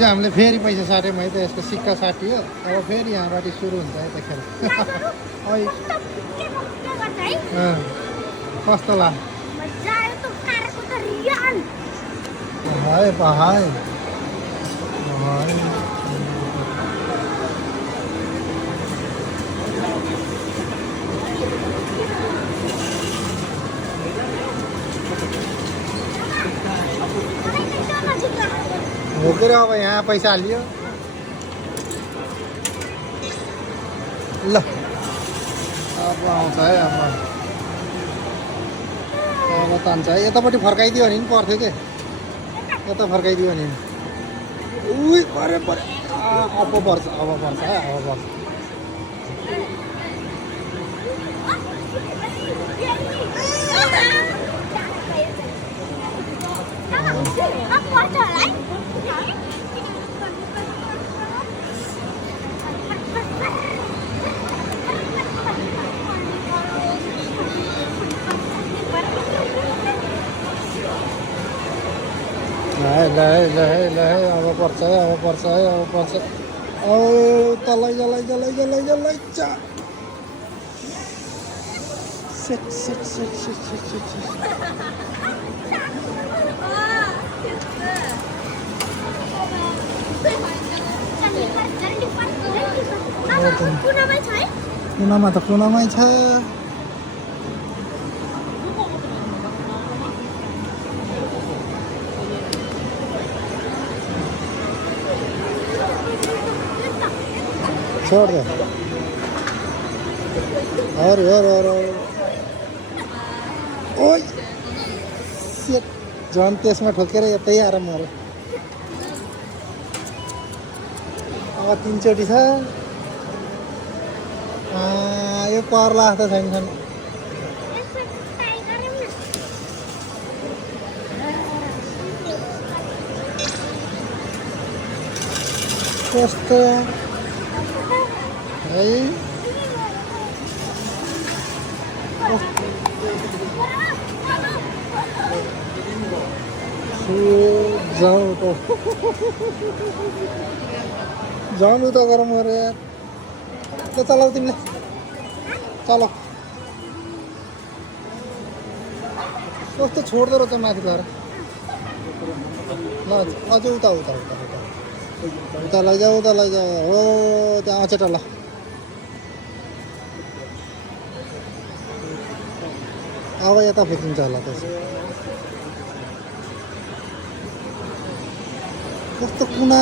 चाहिँ हामीले फेरि पैसा साट्यौँ है त यसको सिक्का साटियो अब फेरि यहाँबाट सुरु हुन्छ है त खेल कस्तो लाग्यो हाय पहाय बोकेर अब यहाँ पैसा हालियो ल अब आउँछ है अब तान्छ है यतापट्टि फर्काइदियो भने पनि पर्थ्यो के यता फर्काइदियो भने उही परे परे अब पर्छ है अब पर्छ ल अब पर्छ है औ तलै चा सेट कुनामा त कुनामै छ छोड दे और ओइ सेट झन् त्यसमा ठोकेर यतै आएर मऱ्यो अब 3 चोटि छ यो पर्ला जस्तो छैन कस्तो है जानु त गरौँ अरे त चलाऊ तिमीले चल कस्तो छोड्दो रहेछ माथि गएर ल अझ उता लैजाऊ हो त्यहाँ अचेट ल अब यता फेकिन्छ होला त्यसो कस्तो कुना